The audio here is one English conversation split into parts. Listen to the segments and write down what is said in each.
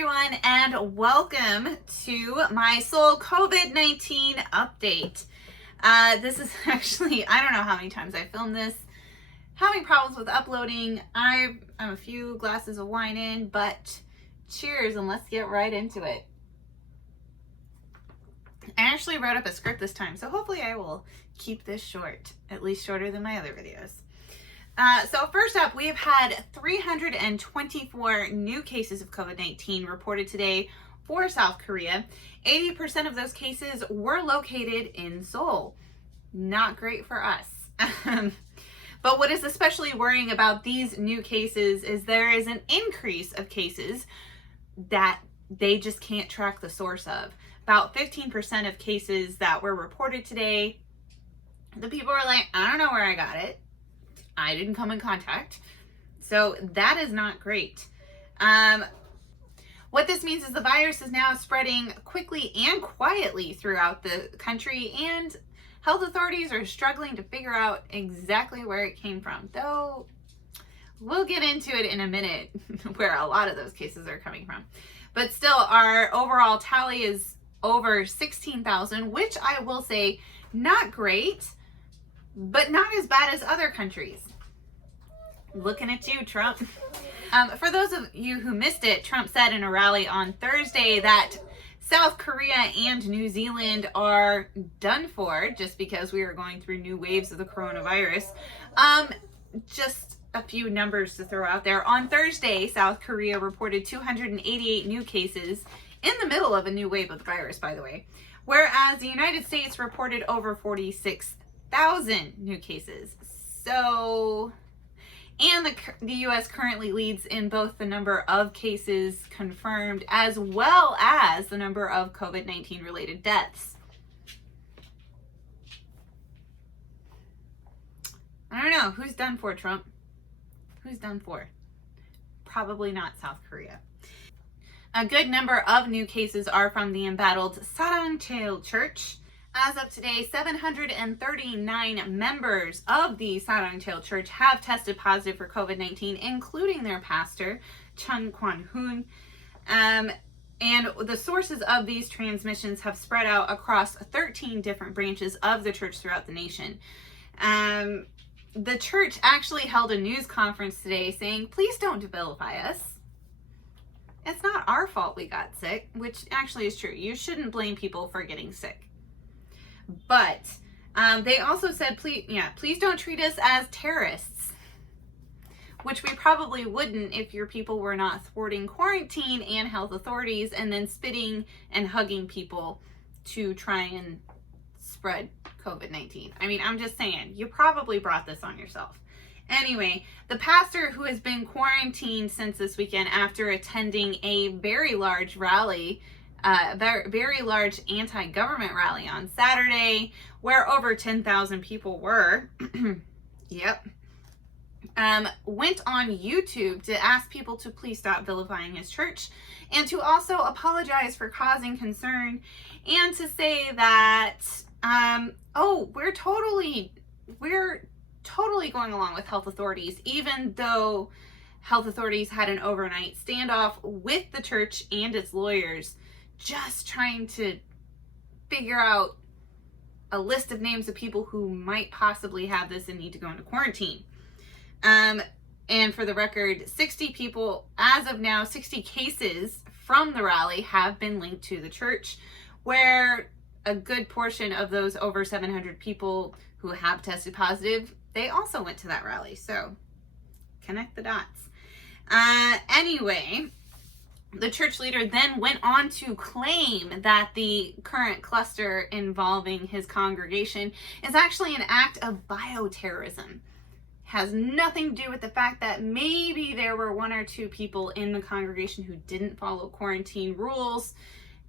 everyone, and welcome to my Seoul COVID-19 update. This is actually, I don't know how many times I filmed this. Having problems with uploading. I'm a few glasses of wine in, but cheers and let's get right into it. I actually wrote up a script this time, so hopefully I will keep this short, at least shorter than my other videos. So first up, we have had 324 new cases of COVID-19 reported today for South Korea. 80% of those cases were located in Seoul. Not great for us. But what is especially worrying about these new cases is there is an increase of cases that they just can't track the source of. About 15% of cases that were reported today, the people are like, I don't know where I got it. I didn't come in contact. So that is not great. What this means is the virus is now spreading quickly and quietly throughout the country, and health authorities are struggling to figure out exactly where it came from. Though we'll get into it in a minute where a lot of those cases are coming from. But still, our overall tally is over 16,000, which I will say not great, but not as bad as other countries. Looking at you, Trump. For those of you who missed it, Trump said in a rally on Thursday that South Korea and New Zealand are done for just because we are going through new waves of the coronavirus. Just a few numbers to throw out there. On Thursday, South Korea reported 288 new cases in the middle of a new wave of the virus, by the way, whereas the United States reported over 46,000 new cases. So, and the U.S. currently leads in both the number of cases confirmed as well as the number of COVID-19 related deaths. I don't know. Who's done for, Trump? Who's done for? Probably not South Korea. A good number of new cases are from the embattled Seoul Church. As of today, 739 members of the Seoul Church have tested positive for COVID-19, including their pastor, Chun Kwan-hoon. And the sources of these transmissions have spread out across 13 different branches of the church throughout the nation. The church actually held a news conference today saying, please don't vilify us. It's not our fault we got sick, which actually is true. You shouldn't blame people for getting sick. But they also said, please don't treat us as terrorists, which we probably wouldn't if your people were not thwarting quarantine and health authorities and then spitting and hugging people to try and spread COVID-19. I mean, I'm just saying, you probably brought this on yourself. Anyway, the pastor who has been quarantined since this weekend after attending a very large rally, very large anti-government rally on Saturday, where over 10,000 people were, went on YouTube to ask people to please stop vilifying his church and to also apologize for causing concern and to say that, we're totally going along with health authorities, even though health authorities had an overnight standoff with the church and its lawyers, just trying to figure out a list of names of people who might possibly have this and need to go into quarantine. And for the record, 60 people, as of now, 60 cases from the rally have been linked to the church, where a good portion of those over 700 people who have tested positive, they also went to that rally. So connect the dots. Anyway, the church leader then went on to claim that the current cluster involving his congregation is actually an act of bioterrorism. Has nothing to do with the fact that maybe there were one or two people in the congregation who didn't follow quarantine rules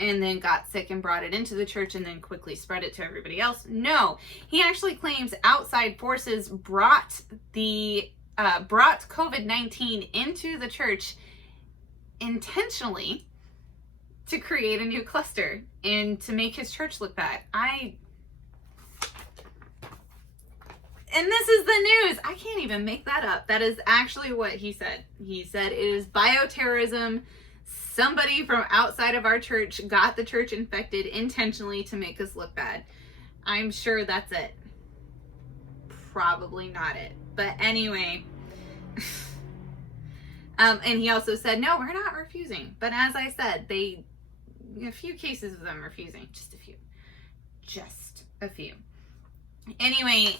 and then got sick and brought it into the church and then quickly spread it to everybody else. No, he actually claims outside forces brought COVID-19 into the church intentionally to create a new cluster and to make his church look bad. And this is the news. I can't even make that up. That is actually what he said. He said it is bioterrorism. somebody from outside of our church got the church infected intentionally to make us look bad. I'm sure that's it. Probably not it. But anyway, and he also said, no, we're not refusing. But as I said, a few cases of them refusing. Just a few. Anyway,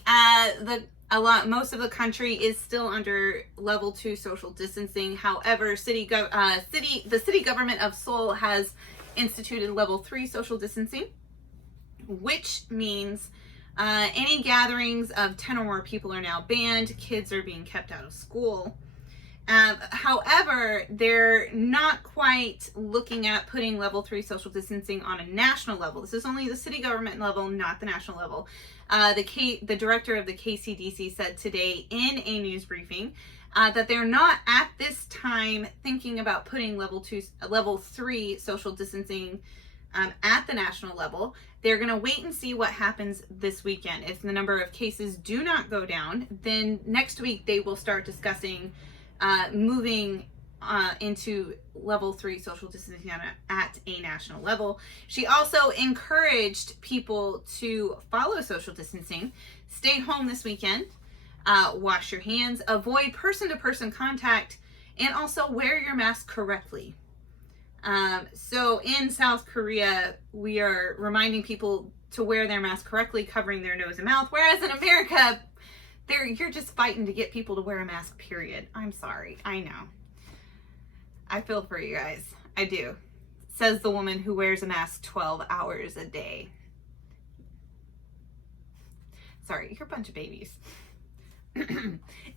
most of the country is still under level 2 social distancing. However, the city government of Seoul has instituted level 3 social distancing, which means any gatherings of 10 or more people are now banned. Kids are being kept out of school. However, they're not quite looking at putting level 3 social distancing on a national level. This is only the city government level, not the national level. The director of the KCDC said today in a news briefing that they're not at this time thinking about putting level 3 social distancing at the national level. They're going to wait and see what happens this weekend. If the number of cases do not go down, then next week they will start discussing moving into level 3 social distancing at a national level. She also encouraged people to follow social distancing, stay home this weekend, wash your hands, avoid person-to-person contact, and also wear your mask correctly. So in South Korea, we are reminding people to wear their mask correctly, covering their nose and mouth, whereas in America, you're just fighting to get people to wear a mask, period. I'm sorry. I know. I feel for you guys. I do. Says the woman who wears a mask 12 hours a day. Sorry, you're a bunch of babies.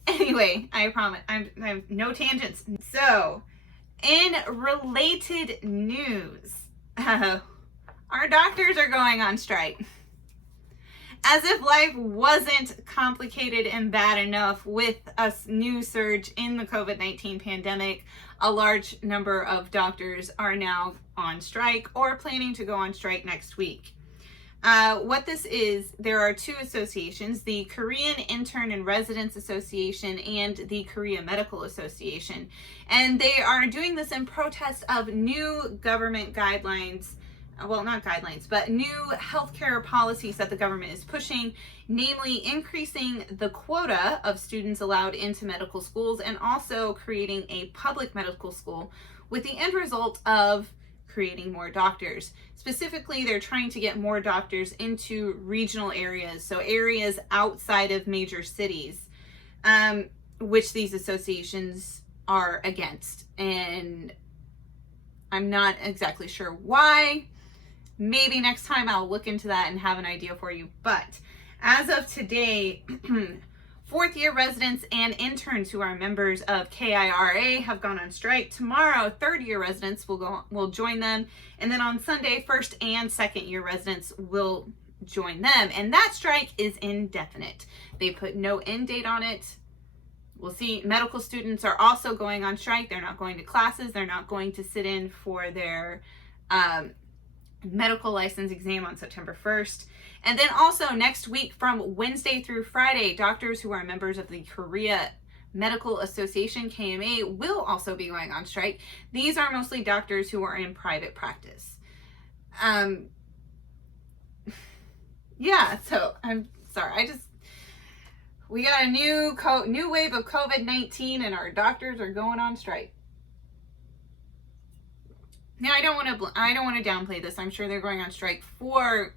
Anyway, I promise I have no tangents. So, in related news, our doctors are going on strike. As if life wasn't complicated and bad enough with a new surge in the COVID-19 pandemic, a large number of doctors are now on strike or planning to go on strike next week. What this is, there are two associations, the Korean Intern and Residents Association and the Korea Medical Association. And they are doing this in protest of new government guidelines, well, not guidelines, but new healthcare policies that the government is pushing, namely increasing the quota of students allowed into medical schools and also creating a public medical school with the end result of creating more doctors. Specifically, they're trying to get more doctors into regional areas, so areas outside of major cities, which these associations are against. And I'm not exactly sure why. Maybe next time I'll look into that and have an idea for you. But as of today, fourth year residents and interns who are members of KIRA have gone on strike. Tomorrow, third year residents will join them. And then on Sunday, first and second year residents will join them. And that strike is indefinite. They put no end date on it. We'll see. Medical students are also going on strike. They're not going to classes. They're not going to sit in for their medical license exam on September 1st. And then also next week from Wednesday through Friday, doctors who are members of the Korea Medical Association, KMA, will also be going on strike. These are mostly doctors who are in private practice. Yeah, so I'm sorry. We got a new wave of COVID-19 and our doctors are going on strike. Now, I don't want to downplay this. I'm sure they're going on strike for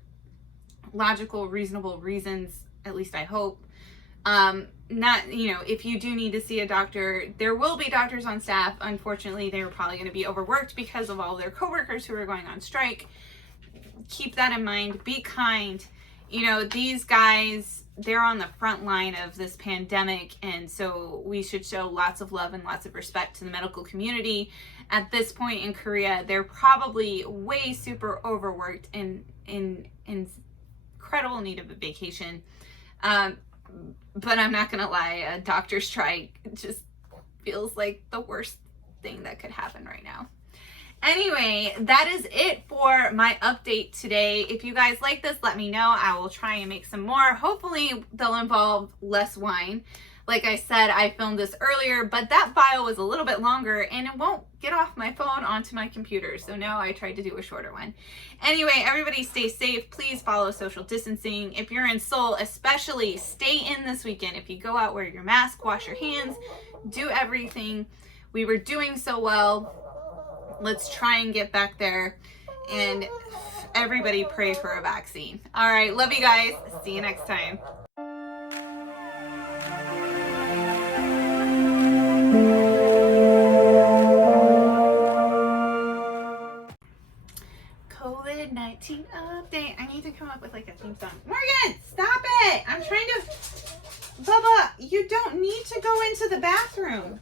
logical, reasonable reasons, at least I hope. If you do need to see a doctor, there will be doctors on staff. Unfortunately, they're probably going to be overworked because of all their coworkers who are going on strike. Keep that in mind. Be kind. These guys, they're on the front line of this pandemic, and so we should show lots of love and lots of respect to the medical community. At this point in Korea, they're probably way super overworked and in incredible need of a vacation. But I'm not gonna lie, a doctor strike just feels like the worst thing that could happen right now. Anyway, that is it for my update today. If you guys like this, let me know. I will try and make some more. Hopefully they'll involve less wine. Like I said, I filmed this earlier, but that file was a little bit longer and it won't get off my phone onto my computer. So now I tried to do a shorter one. Anyway, everybody stay safe. Please follow social distancing. If you're in Seoul, especially, stay in this weekend. If you go out, wear your mask, wash your hands, do everything. We were doing so well. Let's try and get back there. And everybody pray for a vaccine. All right, love you guys. See you next time. COVID-19 update. I need to come up with like a theme song. Morgan, stop it. I'm trying to... Bubba, you don't need to go into the bathroom.